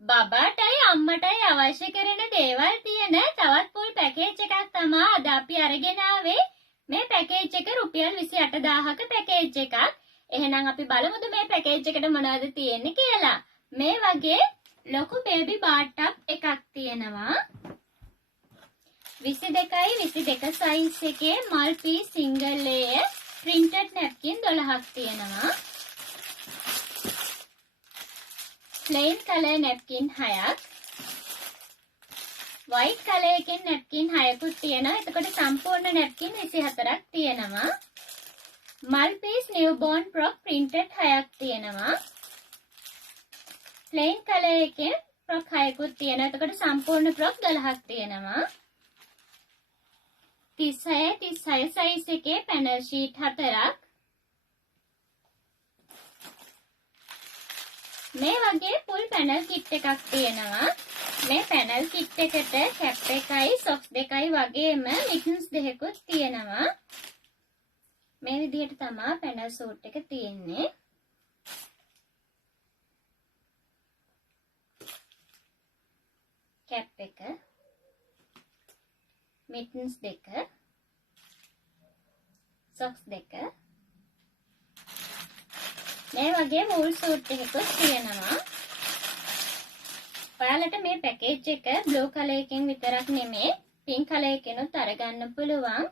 බබාටයි අම්මටයි අවශ්‍ය කරන දේවල් තියෙන තවත් full package එකක් තමයි අද අපි අරගෙන ආවේ. මේ package එක රුපියල් 28000ක package එකක්. එහෙනම් අපි බලමුද මේ package එකට මොනවද තියෙන්නේ කියලා. මේ වගේ ලොකු baby bath එකක් තියෙනවා. 22x22 size එකේ multi single layer printed napkin 12ක් තියෙනවා. plain color napkin 6ක්. white color එකෙන් napkin 6කුත් තියෙනවා. එතකොට සම්පූර්ණ napkin 24ක් තියෙනවා. multi newborn frock printed 6ක් තියෙනවා. plain color එකෙන් frock 6කුත් තියෙනවා. එතකොට සම්පූර්ණ frock 12ක් තියෙනවා. 36 size එකේ panel sheet 4ක්. මේ වගේ full panel kit එකක් තියෙනවා. මේ panel kit එකට cap එකයි socks දෙකයි වගේම mittens දෙකකුත් තියෙනවා. මේ විදිහට තමයි panel suit එක තියෙන්නේ. cap එක, mittens දෙක, socks දෙක. මේ වගේ wool suit එකකුත් තියෙනවා. ඔයාලට මේ package එක blue color එකෙන් විතරක් නෙමෙයි pink color එකෙනුත් අරගන්න පුළුවන්.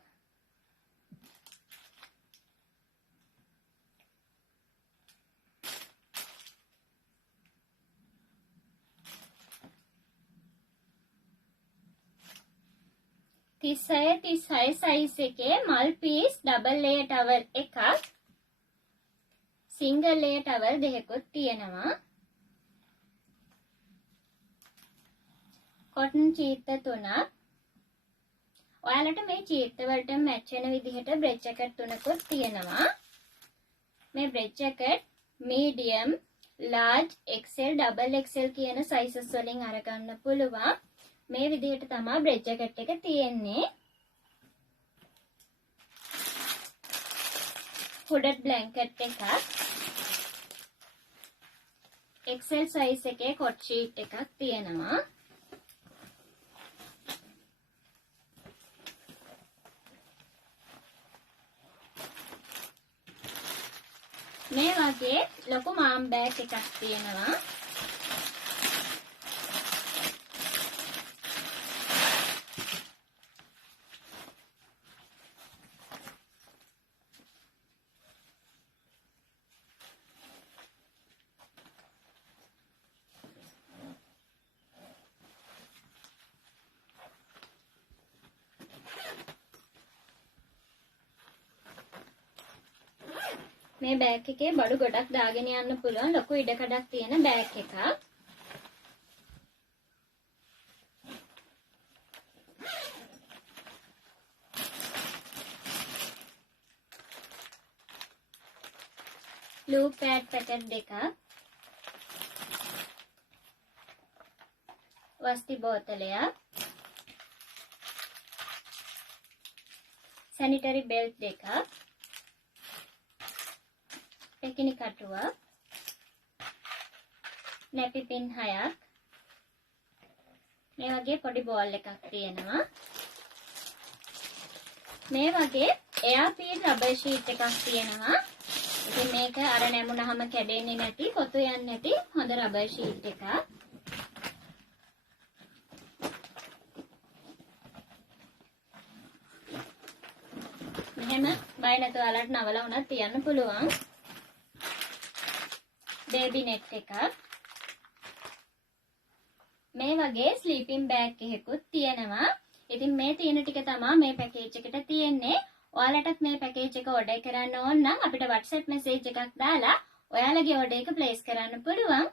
තිස් size එකේ multi-piece double layer towel එකක්. single layer towel දෙකකුත් තියෙනවා. cotton චීත්ත 3ක්. ඔයාලට මේ චීත්ත වලට match වෙන විදිහට breast jacket 3කුත් තියෙනවා. මේ breast jacket medium, large, XL, double XL කියන sizes වලින් අරගන්න පුළුවන්. මේ විදිහට තමයි breast jacket එක තියෙන්නේ. hooded blanket එකක්. XL size එකේ cot sheet එකක් තියෙනවා. මේ වගේ ලොකු මාම් බෑග් එකක් තියෙනවා. මේ බෑග් එකේ බඩු ගොඩක් දාගෙන යන්න පුළුවන් ලොකු ඉඩකඩක් තියෙන බෑග් එකක්. loop pad packet දෙකක්. වස්ති බෝතලයක්. sanitary belt දෙකක්. පෙකිනි කටුවක්. නැපි පින් 6ක්. මේ වගේ පොඩි බෝල් එකක් තියෙනවා. මේ වගේ එයා පීල් රබර් ෂීට් එකක් තියෙනවා. ඉතින් මේක අර නැමුණාම කැඩෙන්නේ නැති, කොතු යන්නේ නැති හොඳ රබර් ෂීට් එකක්. මෙහෙම බය නැතුව ඔයාලට නවලා උනත් තියන්න පුළුවන්. baby net එකක්. මේ වගේ sleeping bag එකකුත් තියෙනවා. ඉතින් මේ තියෙන ටික තමයි මේ package එකට තියෙන්නේ. ඔයාලටත් මේ package එක order කරන්න ඕන නම් අපිට WhatsApp message එකක් දාලා ඔයාලගේ order එක place කරන්න පුළුවන්.